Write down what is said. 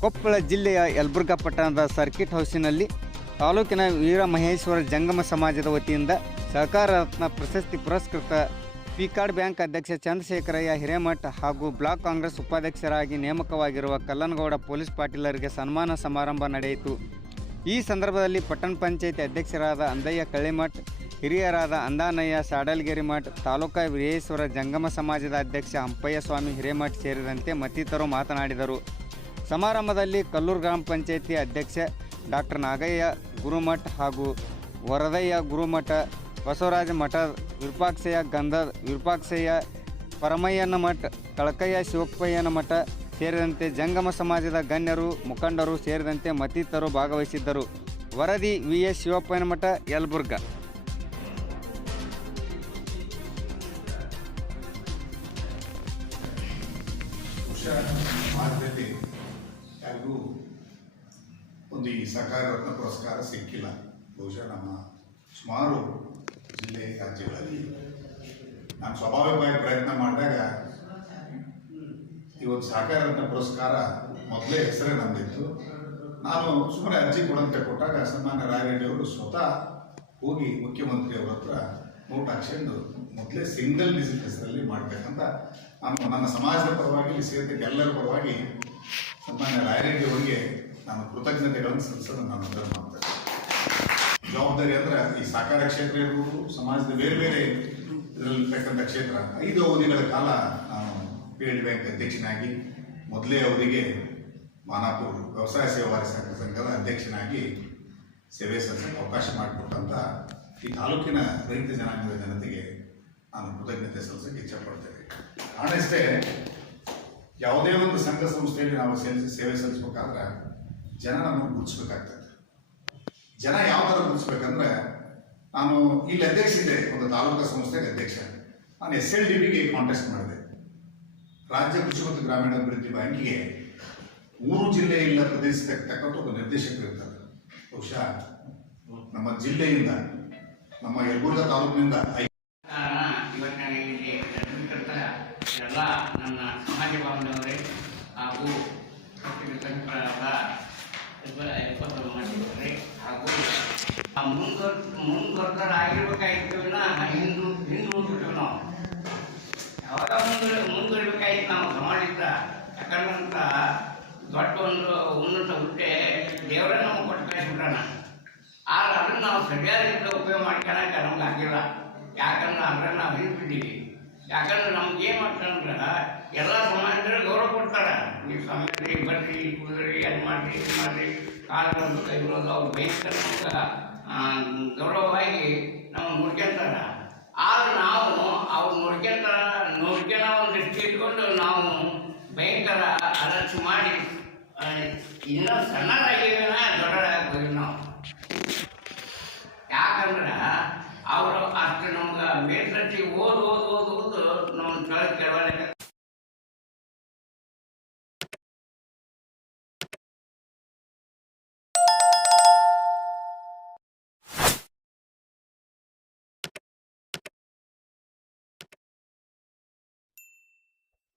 ಕೊಪ್ಪಳ ಜಿಲ್ಲೆಯ ಯಲಬುರ್ಗಾ ಪಟ್ಟಣದ ಸರ್ಕಿಟ್ ಹೌಸಿನಲ್ಲಿ ತಾಲೂಕಿನ ವೀರಮಹೇಶ್ವರ ಜಂಗಮ ಸಮಾಜದ ವತಿಯಿಂದ ಸಹಕಾರ ರತ್ನ ಪ್ರಶಸ್ತಿ ಪುರಸ್ಕೃತ ಪಿಕಾರ್ಡ್ ಬ್ಯಾಂಕ್ ಅಧ್ಯಕ್ಷ ಚಂದ್ರಶೇಖರಯ್ಯ ಹಿರೇಮಠ್ ಹಾಗೂ ಬ್ಲಾಕ್ ಕಾಂಗ್ರೆಸ್ ಉಪಾಧ್ಯಕ್ಷರಾಗಿ ನೇಮಕವಾಗಿರುವ ಕಲ್ಲನಗೌಡ ಪೊಲೀಸ್ ಪಾಟೀಲರಿಗೆ ಸನ್ಮಾನ ಸಮಾರಂಭ ನಡೆಯಿತು. ಈ ಸಂದರ್ಭದಲ್ಲಿ ಪಟ್ಟಣ ಪಂಚಾಯತಿ ಅಧ್ಯಕ್ಷರಾದ ಅಂದಯ್ಯ ಕಳ್ಳಿಮಠ್, ಹಿರಿಯರಾದ ಅಂದಾನಯ್ಯ ಸಾಡಲ್ಗೆರಿ ಮಠ್, ತಾಲೂಕಾ ವೀರೇಶ್ವರ ಜಂಗಮ ಸಮಾಜದ ಅಧ್ಯಕ್ಷ ಹಂಪಯ್ಯ ಸ್ವಾಮಿ ಹಿರೇಮಠ್ ಸೇರಿದಂತೆ ಮತ್ತಿತರರು ಮಾತನಾಡಿದರು. ಸಮಾರಂಭದಲ್ಲಿ ಕಲ್ಲೂರು ಗ್ರಾಮ ಪಂಚಾಯತಿ ಅಧ್ಯಕ್ಷ ಡಾಕ್ಟರ್ ನಾಗಯ್ಯ ಗುರುಮಠ ಹಾಗೂ ವರದಯ್ಯ ಗುರುಮಠ, ಬಸವರಾಜ ಮಠ, ವಿರೂಪಾಕ್ಷಯ್ಯ ಗಂಧ ವಿರೂಪಾಕ್ಷಯ್ಯ ಪರಮಯ್ಯನ ಮಠ, ಕಳಕಯ್ಯ ಶಿವಪ್ಪಯ್ಯನ ಮಠ ಸೇರಿದಂತೆ ಜಂಗಮ ಸಮಾಜದ ಗಣ್ಯರು, ಮುಖಂಡರು ಸೇರಿದಂತೆ ಮತ್ತಿತರರು ಭಾಗವಹಿಸಿದ್ದರು. ವರದಿ ವಿ. ಎಸ್. ಶಿವಪ್ಪಯ್ಯನ ಮಠ, ಯಲಬುರ್ಗ. ಯಾರಿಗೂ ಒಂದು ಈ ಸಹಕಾರ ರತ್ನ ಪುರಸ್ಕಾರ ಸಿಕ್ಕಿಲ್ಲ. ಬಹುಶಃ ನಮ್ಮ ಸುಮಾರು ಜಿಲ್ಲೆ ರಾಜ್ಯಗಳಲ್ಲಿ. ನಾನು ಸ್ವಾಭಾವಿಕವಾಗಿ ಪ್ರಯತ್ನ ಮಾಡಿದಾಗ ಈ ಒಂದು ಸಹಕಾರ ರತ್ನ ಪುರಸ್ಕಾರ ಮೊದಲೇ ಹೆಸರೇ ನಂದಿತ್ತು ನಾನು ಸುಮ್ಮನೆ ಅರ್ಜಿ ಕೊಡಂತೆ ಕೊಟ್ಟಾಗ ಸನ್ಮಾನ್ಯ ರಾಯರೆಡ್ಡಿ ಅವರು ಸ್ವತಃ ಹೋಗಿ ಮುಖ್ಯಮಂತ್ರಿ ಅವರ ಹತ್ರ ನೋಟ್ ಹಾಕ್ಸ್ಕೊಂಡು ಮೊದಲೇ ಸಿಂಗಲ್ ಡಿಜಿಟ್ ಹೆಸರಲ್ಲಿ ಮಾಡಬೇಕಂತ ನಾನು ನನ್ನ ಸಮಾಜದ ಪರವಾಗಿ ಸೇರಿದಕ್ಕೆ ಸೇರಿದ ಎಲ್ಲರ ಪರವಾಗಿ ಸನ್ಮಾನ್ಯ ರಾಯರೆಡ್ಡಿ ಅವರಿಗೆ ನಾನು ಕೃತಜ್ಞತೆಗಳನ್ನು ಸಲ್ಲಿಸಲು ನಾನು ಮೊದಲು ಮಾಡ್ತೇನೆ ಜವಾಬ್ದಾರಿ ಅಂದ್ರೆ ಈ ಸಾಕಾರ ಕ್ಷೇತ್ರ ಇರ್ಬೋದು, ಸಮಾಜದ ಬೇರೆ ಬೇರೆ ಇದರಲ್ಲಿರ್ತಕ್ಕಂಥ ಕ್ಷೇತ್ರ. ಐದು ಅವಧಿಗಳ ಕಾಲ ನಾನು ಪಿ ಎಲ್ ಬ್ಯಾಂಕ್ ಅಧ್ಯಕ್ಷನಾಗಿ, ಮೊದಲೇ ಅವಧಿಗೆ ಮಾನಾಪುರ್ ವ್ಯವಸಾಯ ಸೇವಾರಿ ಸಂಘ ಸಂಘದ ಅಧ್ಯಕ್ಷನಾಗಿ ಸೇವೆ ಸಲ್ಲಿಸಕ್ಕೆ ಅವಕಾಶ ಮಾಡಿಕೊಟ್ಟಂತ ಈ ತಾಲೂಕಿನ ರೈತ ಜನಾಂಗದ ಜನತೆಗೆ ನಾನು ಕೃತಜ್ಞತೆ ಸಲ್ಲಿಸಕ್ಕೆ ಇಚ್ಛಪಡ್ತೇನೆ ಕಾರಣಷ್ಟೇ ಯಾವುದೇ ಒಂದು ಸಂಘ ಸಂಸ್ಥೆಯಲ್ಲಿ ನಾವು ಸೇರಿಸಿ ಸೇವೆ ಸಲ್ಲಿಸ್ಬೇಕಾದ್ರೆ ಜನ ನಮ್ಮನ್ನು ಗುರುತಿಸ್ಬೇಕಾಗ್ತದೆ ಜನ ಯಾವ ಥರ ಗುರುತಿಸ್ಬೇಕಂದ್ರೆ ನಾನು ಇಲ್ಲಿ ಅಧ್ಯಕ್ಷ ಇದೆ ಒಂದು ತಾಲೂಕು ಸಂಸ್ಥೆಗೆ ಅಧ್ಯಕ್ಷ. ನಾನು ಎಸ್ ಎಲ್ ಡಿ ಬಿಗೆ ಕಾಂಟೆಸ್ಟ್ ಮಾಡಿದೆ. ರಾಜ್ಯ ಕೃಷಿ ಮತ್ತು ಗ್ರಾಮೀಣಾಭಿವೃದ್ಧಿ ಬ್ಯಾಂಕಿಗೆ ಮೂರು ಜಿಲ್ಲೆ ಇಲ್ಲ ಪ್ರದೇಶಿಸತಕ್ಕಂಥ ಒಬ್ಬ ನಿರ್ದೇಶಕರು ಇರ್ತಾರೆ. ಬಹುಶಃ ನಮ್ಮ ಜಿಲ್ಲೆಯಿಂದ, ನಮ್ಮ ಯಲಬುರ್ಗಾ ತಾಲೂಕಿನಿಂದ ಸಂಕರಾದ ಎಪ್ಪತ್ತು ಮಾಡಿದ್ದಾರೆ ಹಾಗೂ ಆ ಮುಂದುವರ್ ಮುಂದುವರ್ದರಾಗಿರ್ಬೇಕಾಗಿತ್ತು ವಿನ ನಾವು ಯಾವಾಗ ಮುಂದೆ ಮುಂದುವರಿಬೇಕಾಗಿತ್ತು ನಾವು ಸಮಾಜದ ಯಾಕಂದ್ರಂತ ದೊಡ್ಡ ಒಂದು ಉನ್ನತ ಹುದ್ದೆ ದೇವರೇ ನಮಗೆ ಕೊಟ್ಟು ಕಳಿಸ್ಬಿಟ್ಟಾನ ಆದ್ರೆ ಅದನ್ನ ನಾವು ಸರಿಯಾದ ರೀತಿಯಲ್ಲಿ ಉಪಯೋಗ ಮಾಡ್ಕೊಳಕ್ಕೆ ನಮ್ಗೆ ಆಗಿಲ್ಲ ಯಾಕಂದ್ರೆ ಅಂದ್ರೆ ನಾವು ಹಿಂದ್ಬಿಟ್ಟಿವಿ ಯಾಕಂದ್ರೆ ಸಮಯದಲ್ಲಿ ಬರ್ರಿ ಕುದ್ರಿ ಅದು ಮಾಡ್ರಿ ಇದು ಮಾಡ್ರಿ ಕಾಲು ಬಂದು ಕೈ ಬಿಡೋದು ಅವ್ರು ಭಯಂಕರ ಗೌರವವಾಗಿ ನಾವು ನೋಡ್ಕೊಂತಾರ. ಆದ್ರೆ ನಾವು ಅವ್ರು ನೋಡ್ಕೊಂತಾರ ನೋಡ್ಕೊಳೋ ಒಂದು ದೃಷ್ಟಿ ಇಟ್ಕೊಂಡು ನಾವು ಭಯಂಕರ ಅಲಕ್ಷ ಮಾಡಿ ಇನ್ನೂ ಸಣ್ಣದಾಗಿವೇನ ದೊಡ್ಡದಾಗ್ಬೋದು ನಾವು. ಯಾಕಂದ್ರೆ ಅವರು ಅಷ್ಟು ನಮ್ಗೆ ಮೇಲ್ದರ್ಜಿ ಓದ್ ಓದ್ ಓದ್, ಓದು ನಮ್ಮ ಕೆಳಗೆ